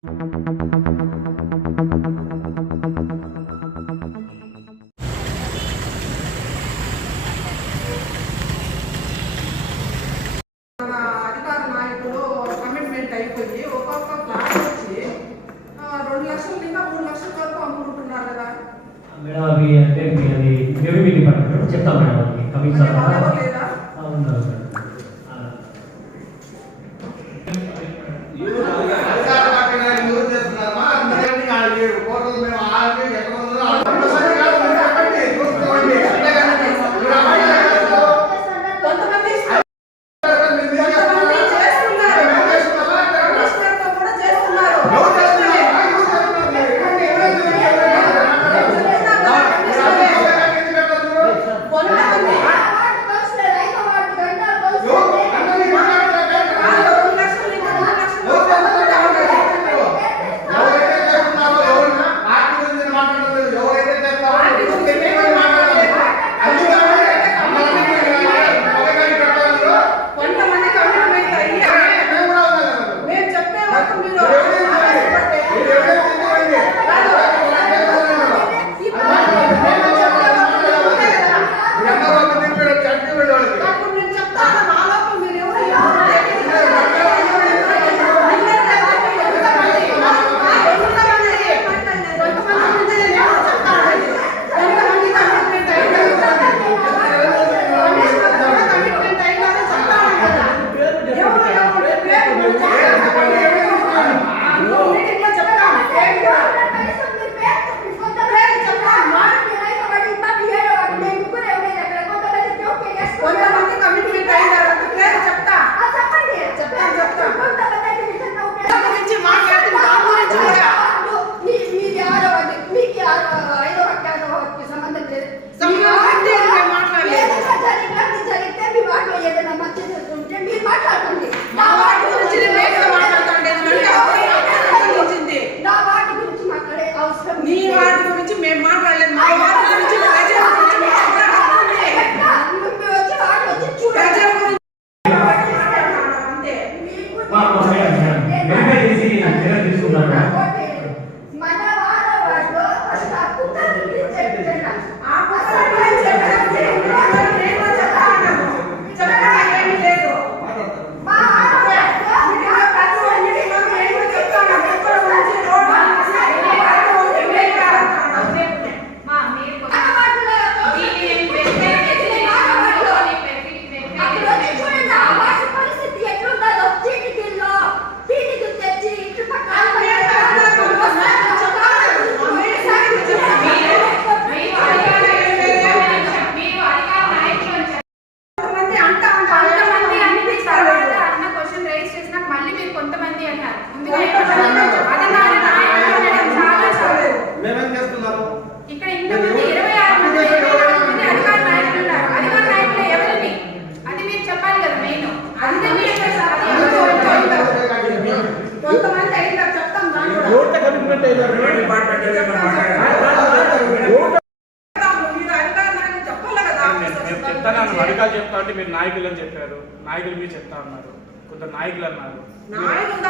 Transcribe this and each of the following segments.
అధికార నాయకులు కమిట్మెంట్ అయిపోయి ఒక్కొక్క ప్లాట్ వచ్చి 2 లక్షలు ఇంకా 3 లక్షల వరకు అమ్ముకుంటున్నారు కదా మేడం. అవి అంటే అది రెవెన్యూ డిపార్ట్మెంట్ చెప్తాం మేడం. అది కమిషన్ లేదా చెప్తాను అధికారులు చెప్తా అంటే మీరు నాయకులు అని చెప్పారు. నాయకులు మీరు చెప్తా ఉన్నారు, కొందరు నాయకులు అన్నారు.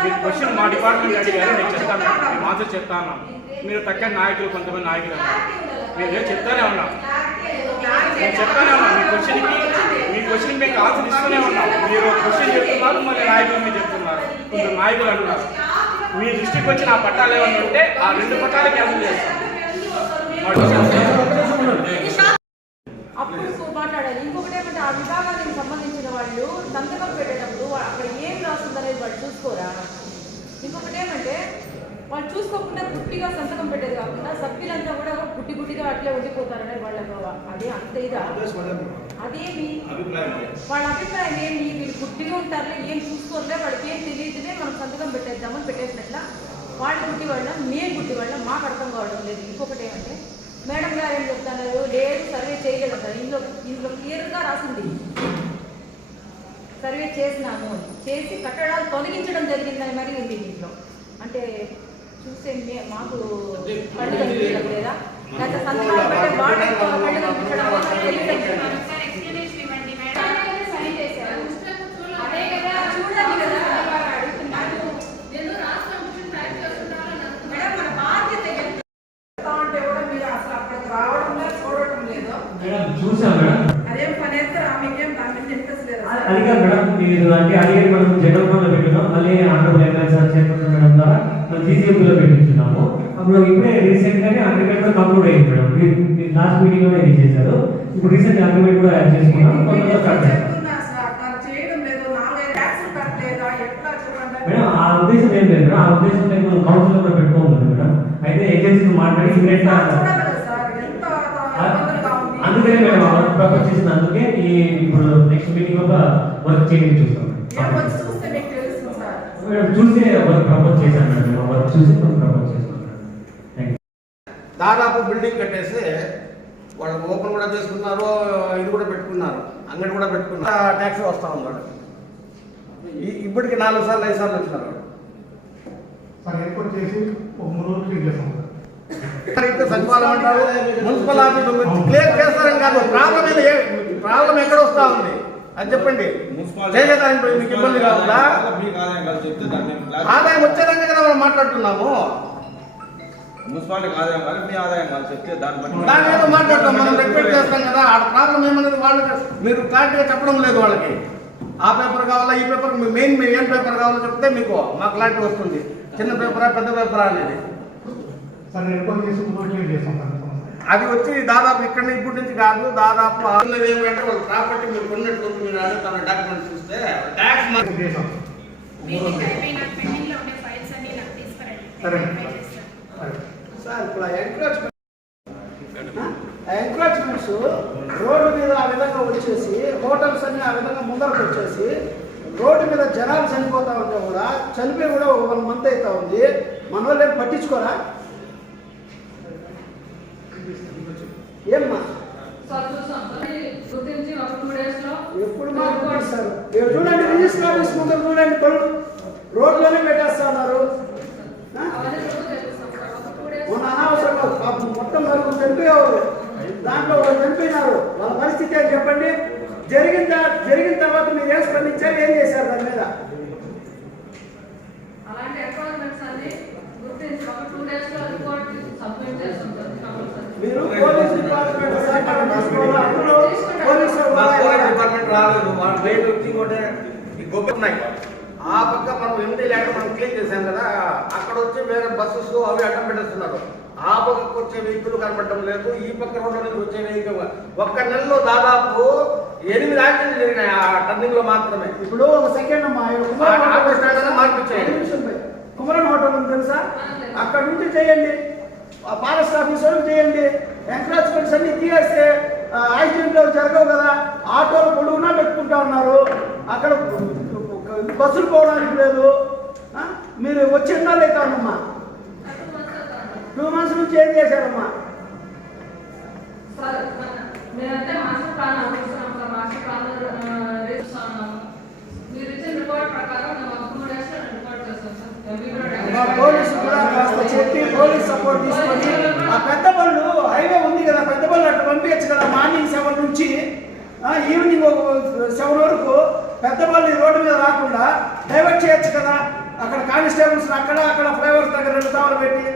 మీరు క్వశ్చన్ మా డిపార్ట్మెంట్ అడిగారు, నేను చెప్తాను, మేము ఆన్సర్ చెప్తా ఉన్నాం. మీరు తగ్గ నాయకులు కొంతమంది నాయకులు అన్నారు. మేము చెప్తానే ఉన్నాం, నేను చెప్తానే ఉన్నాం. మీ క్వశ్చన్ మీకు ఆన్సర్ ఇస్తూనే ఉన్నాం. మీరు క్వశ్చన్ చెప్తున్నారు, మళ్ళీ నాయకులు మీరు చెప్తున్నారు. కొందరు నాయకులు అంటున్నారు. మీ దృష్టికి వచ్చి నా పట్టాలు ఏమన్నా ఉంటే ఆ 2 పట్టాలు క్యాన్సిల్ చేస్తాం. అప్పుడు మాట్లాడాలి. ఇంకొకటి ఏమంటే ఆ విభాగానికి సంబంధించిన వాళ్ళు సంతకం పెట్టేటప్పుడు అక్కడ ఏం రాస్తుందనేది వాళ్ళు చూసుకోరా. ఇంకొకటి ఏమంటే వాళ్ళు చూసుకోకుండా గుట్టిగా సంతకం పెట్టేది కాకుండా సభ్యులంతా కూడా గుట్టిగా అట్లే ఉండిపోతారనేది వాళ్ళకు అదే అంత ఇదా. అదేమి వాళ్ళ అభిప్రాయం ఏమి, వీళ్ళు గుట్టిగా ఉంటారులే, ఏం చూసుకోరులే, వాళ్ళకి ఏం తెలియదులే, మనం సంతకం పెట్టేద్దామని పెట్టేసినట్ల వాళ్ళు గుట్టి వాళ్ళం, మేము గుట్టి వాళ్ళం, మాకు అర్థం కావడం లేదు. ఇంకొకటి ఏమంటే మేడం గారు ఏం చెప్తున్నారు, లేదు సర్వే చేయగలుగుతారు. ఇందులో క్లియర్గా రాసింది సర్వే చేసినాము, చేసి కట్టడాలు తొలగించడం జరిగిందని మరి ఉంది దీంట్లో. అంటే చూసే మాకు కళ్ళు కనిపించడం లేదా, లేకపోతే సంతకాలు పెట్టే బాడీ కళ్ళు కనిపించడం తెలియదు. అదే కదా చూడండి కదా అడుగుతున్నారు. చూసాం మేడం. అదేం పని చేస్తారా మీకేం దాని మీద ఇంట్రెస్ట్ లేదా సార్? అది కాదు మేడం, మీరు అంటే అడిగేది మనం జగన్లో పెట్టినాం, మళ్ళీ ఆంధ్రప్రదేశ్ ఎమ్మెల్యే సార్ చేపట్టిన మేడం ద్వారా మనం జీసీఎంలో పెట్టించున్నాము. అప్పుడు ఇప్పుడే రీసెంట్ గానే అగ్రిమెంట్ కూడా కంక్లూడ్ అయింది మేడం. మీరు లాస్ట్ మీటింగ్ లోనే ఇది చేశారు. ఇప్పుడు రీసెంట్ అగ్రిమెంట్ కూడా యాడ్ చేసుకున్నాం. కొంతమంది కట్ చేస్తాం చెప్తున్నా సార్, అట్లా చేయడం లేదు. 4-5 ట్యాక్సులు కట్టలేదా? ఎట్లా చెప్పండి మేడం. ఆ ఉద్దేశం ఏం లేదు మేడం. ఆ ఉద్దేశం లేదు, మనం కౌన్సిల్ కూడా పెట్టుకోవాలి మేడం. అయితే ఏజెన్సీతో మాట్లాడి ఇమీడియట్ గా చూడాలి కదా సార్, ఎంత ఇబ్బందులుగా ఉంది. అందుకనే మేము ప్రపోజ్ చేసిన అందుకే ఈ ఇప్పుడు నెక్స్ట్ మీటింగ్ ఒక వర్క్ చేయడం చూస్తాం ఏం వచ్చి చూస్తే మీకు తెలుస్తుంది సార్. మేడం. చూస్తే వర్క్ ప్రపోజ్ చేశాను మేడం. వర్క్ చూసి మనం ప్రపోజ్ చేస్తాం మేడం. Thank you. దాదాపు బిల్డింగ్ కట్టేసి వాళ్ళు ఓపెన్ కూడా చేసుకున్నారు, ఇది కూడా పెట్టుకున్నారు, అంగడి కూడా పెట్టుకున్నారు. ట్యాక్సీ వస్తూ ఉన్నాడు. ఇప్పటికి 4 సార్లు 5 సార్లు వచ్చినారు. సార్ ఏర్పాటు చేసి ఒక 3 రోజులు క్లీన్ చేస్తాం సార్. ఇంకా సచివాలయం అంటారు, మున్సిపల్ ఆఫీస్ క్లియర్ చేస్తారని కాదు, ప్రాబ్లం ఎక్కడ వస్తా ఉంది అని చెప్పండి. చేసేదానికి మీకు ఇబ్బంది కాకుండా ఆదాయం వచ్చేదాన్ని కదా మనం మాట్లాడుతున్నాము. మున్సిపాలిటీకి ఆదాయం కాదు, మీ ఆదాయం కాదు చెప్తే దాన్ని దాని మీద మాట్లాడతాం, మనం రిక్వెస్ట్ చేస్తాం కదా. ఆ ప్రాబ్లం ఏమనేది వాళ్ళకి మీరు క్లారిటీగా చెప్పడం లేదు. వాళ్ళకి ఆ పేపర్ కావాలా, ఈ పేపర్ మెయిన్ మీరు ఏం పేపర్ కావాలో చెప్తే మీకు మా క్లారిటీ వస్తుంది. చిన్న పేపరా పెద్ద పేపరా అనేది సార్ ఏర్పాటు చేసి 3 రోజులు క్లీన్ చేస్తాం సార్. అది వచ్చి దాదాపు ఇక్కడ ఇప్పటి నుంచి కాదు, దాదాపు ఏమంటే వాళ్ళ ప్రాపర్టీ మీరు కొన్నట్టు మీరు తన డాక్యుమెంట్స్ చూస్తే ట్యాక్స్ చేసాం. సార్ ఇప్పుడు ఎంక్రోచ్మెంట్స్ రోడ్డు మీద ఆ విధంగా వచ్చేసి హోటల్స్ అన్ని ఆ విధంగా ముందరకు వచ్చేసి రోడ్డు మీద జనాలు చనిపోతా ఉంటే కూడా చనిపోయి కూడా 1 మంత్ అవుతా ఉంది. మన వాళ్ళు ఏం పట్టించుకోరా? ఏమ్మా ఎప్పుడు మాట్లాడిస్తారు? చూడండి, రిజిస్టర్ ఆఫీస్ ముందు చూడండి, పనులు రోడ్లోనే పెట్టేస్తా ఉన్నారు. మొన్న అనవసరంగా మొత్తం 4 చనిపోయేవారు, దాంట్లో 1 చనిపోయినారు. వాళ్ళ పరిస్థితి అని చెప్పండి. జరిగిన తర్వాత మీరు ఏం స్పందించారు, ఏం చేశారు దాని మీద? అలాంటి అపాయింట్మెంట్స్ అన్ని గుర్తించి ఒక 2 days లో రిపోర్ట్ సబ్మిట్ చేస్తాం సార్. మీరు పోలీస్ డిపార్ట్మెంట్ సహకారం తీసుకోవాలా? అందులో పోలీసు డిపార్ట్మెంట్ రాలేదు. వాళ్ళ రేట్ వచ్చి కూడా గొప్ప ఉన్నాయి. ఆ పక్క మనం ఎంటీ ల్యాండ్ మనం క్లీన్ చేశాం కదా, అక్కడ వచ్చి వేరే బస్సెస్ అవి అడ్డం పెట్టేస్తున్నారు. ఆ పక్కకు వచ్చే వెహికల్ కనపడటం లేదు, ఈ పక్క రోడ్డు నుంచి వచ్చే వెహికల్. ఒక్క నెలలో దాదాపు 8 యాక్సిడెంట్లు జరిగినాయి ఆ టర్నింగ్ లో మాత్రమే. ఇప్పుడు ఒక సెకండ్ అమ్మా, మార్పించాయి. కుమరన్ హోటల్ ఉంది తెలుసా? అక్కడ నుంచి చేయండి, ఫారెస్ట్ ఆఫీస్ వాళ్ళకి చేయండి. ఎంక్రాచ్మెంట్స్ అన్ని తీయేస్తే యాక్సిడెంట్లు జరగవు కదా. ఆటోలు పొడుగునా పెట్టుకుంటా ఉన్నారు, అక్కడ బస్సులు పోవడానికి లేదు. మీరు వచ్చి ఉండాలి కాదమ్మా. 2 months నుంచి ఏం చేశారమ్మా? మేమైతే మాస్టర్ ప్లాన్ అనుకుంటున్నాం సార్. మాస్టర్ ప్లాన్ రేస్తున్నాము. మీరు ఇచ్చిన రిపోర్ట్ ప్రకారం మేము 3 days లో రిపోర్ట్ చేస్తాం సార్. పోలీసు కూడా కాస్త చెప్పి పోలీస్ సపోర్ట్ తీసుకొని ఆ పెద్ద బళ్ళు హైవే ఉంది కదా, పెద్ద బళ్ళు అట్లా పంపించచ్చు కదా. మార్నింగ్ 7 నుంచి ఈవినింగ్ 7 వరకు పెద్ద బళ్ళు రోడ్డు మీద రాకుండా డైవర్ట్ చేయొచ్చు కదా. అక్కడ కానిస్టేబుల్స్ అక్కడ ఫ్లైఓవర్స్ దగ్గర 2 తావలు పెట్టి.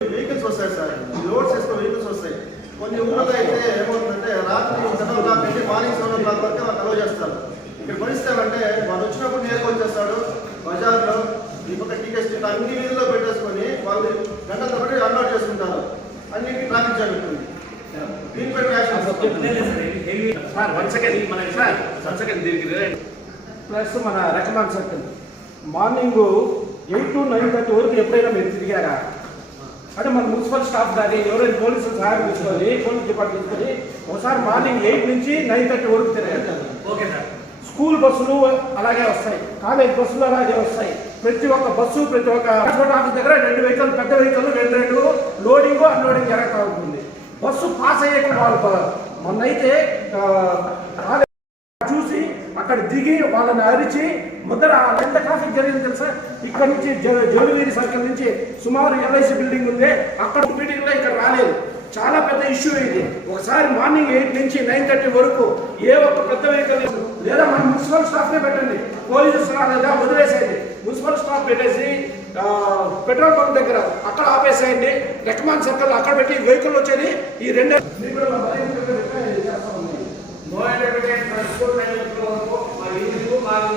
వెహికల్స్ వస్తాయి సార్, లోడ్స్ వేసుకున్న వెహికల్స్ వస్తాయి. కొన్ని ఊళ్ళో అయితే ఏమవుతుందంటే రాత్రి 7 o'clock నుంచి మార్నింగ్ 7 o'clock వరకు వాళ్ళు అలౌ చేస్తారు. ఇక్కడ పరిస్థితి అంటే వాళ్ళు వచ్చినప్పుడు నేరుగా వచ్చేస్తాడు బజార్లో, ఈ పక్క టీకే స్ట్రీట్ అన్ని వీధుల్లో పెట్టేసుకొని వాళ్ళు గంటల తరబడి అన్లోడ్ చేసుకుంటారు. అన్నింటికి ట్రాఫిక్ జామ్ ఉంటుంది. దీనిపై ప్లస్ మన రెకమాండ్ సర్కిల్ మార్నింగ్ 8 to 9:30 వరకు ఎప్పుడైనా మీరు తిరిగారా? అంటే మన మున్సిపల్ స్టాఫ్ కానీ ఎవరైనా పోలీసులు సహాయం తీసుకొని పోలీస్ డిపార్ట్మెంట్ తీసుకొని ఒకసారి మార్నింగ్ 8 నుంచి 9:30 వరకు తిరగాలి. Okay sir. స్కూల్ బస్సులు అలాగే వస్తాయి, కాలేజ్ బస్సులు అలాగే వస్తాయి. ప్రతి ఒక్క బస్సు ప్రతి ఒక్క ట్రాన్స్పోర్ట్ ఆఫీస్ దగ్గర 2 వెహికల్, పెద్ద వెహికల్ 2 లోడింగ్ అన్లోడింగ్ జరుగుతూ ఉంటుంది. బస్సు పాస్ అయ్యాక వాళ్ళు మొన్నైతే చూసి అక్కడ దిగి వాళ్ళని అరిచి ముద్ర ఎంత ట్రాఫిక్ జరిగింది తెలుసా? ఇక్కడ నుంచి జోడివేరి సర్కిల్ నుంచి సుమారు LIC బిల్డింగ్ ఉంది, అక్కడ మీటింగ్లో ఇక్కడ రాలేదు. చాలా పెద్ద ఇష్యూ ఇది. ఒకసారి మార్నింగ్ 8 నుంచి 9:30 వరకు ఏ ఒక్క పెద్ద వెహికల్ లేదా మన మున్సిపల్ స్టాఫ్నే పెట్టండి, పోలీసు స్టాఫ్ లేదా వదిలేసేది. మున్సిపల్ స్టాఫ్ పెట్టేసి పెట్రోల్ పంప్ దగ్గర అక్కడ ఆపేసేయండి, రెకమాండ్ సర్కిల్ అక్కడ పెట్టి వెహికల్ వచ్చేది ఈ రెండు నో ఇంటర్మీడియట్ స్కూల్ వరకు మా ఇల్లు మాకు